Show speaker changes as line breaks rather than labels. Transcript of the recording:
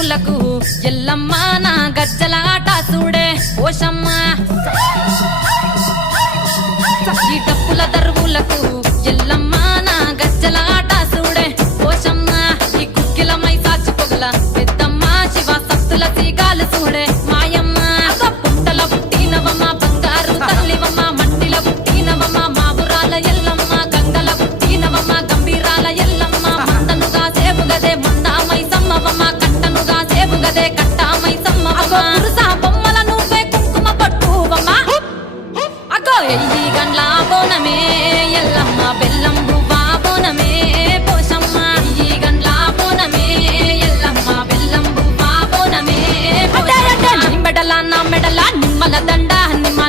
పూలకు. ఎల్లమ్మ నా గజ్జలాట చూడే. ఓషమ్మా ఎయ్యి గండ్ల బోనమే ఎల్లమ్మ బెల్లం బువ్వా బోనమే పోషమ్మ ఎయ్యి గండ్ల బోనమే ఎల్లమ్మ బెల్లం బువ్వా బోనమే మెడల నా మెడల నిమ్మల దండ నిమ్మ